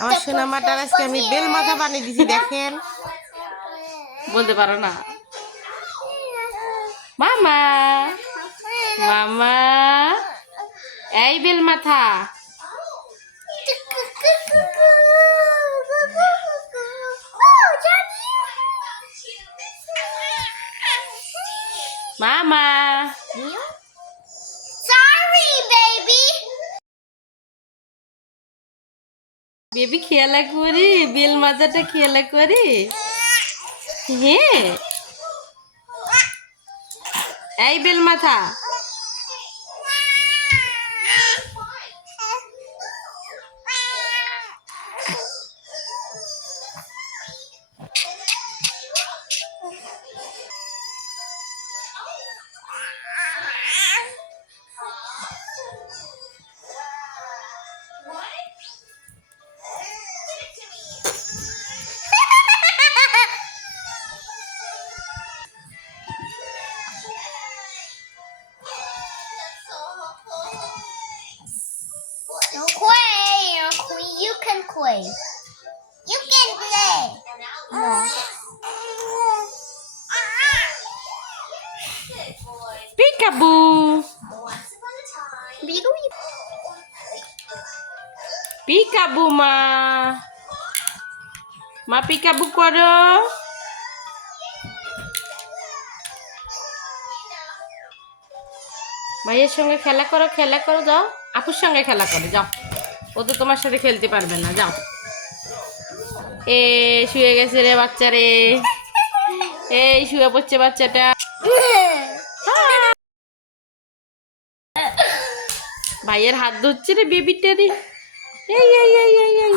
আমার সোনা মাটার আজকে আমি বেল মাথা বানিয়ে দিছি দেখেন। বলতে পারো না। মামা মামা, এই বেল মাথা মামা বেবি খেয়ালা করি বেল মাথাটা খেয়ালা করি। হ্যাঁ এই বেল মাথা। No quay, no quay. You can quay. You can play. No. Peekaboo peekaboo মা মা পিকাবু করো ভাইয়ের সঙ্গে খেলা করো খেলা করো যাও আপুর সঙ্গে খেলা করে, যাও। ও তো তোমার সাথে খেলতে পারবে না, যাও। এ, শুয়ে গেছে রে বাচ্চা রে এই শুয়ে পড়ছে বাচ্চাটা। ভাইয়ের হাত ধরছে রে বেবিটা রে। এই এই এই।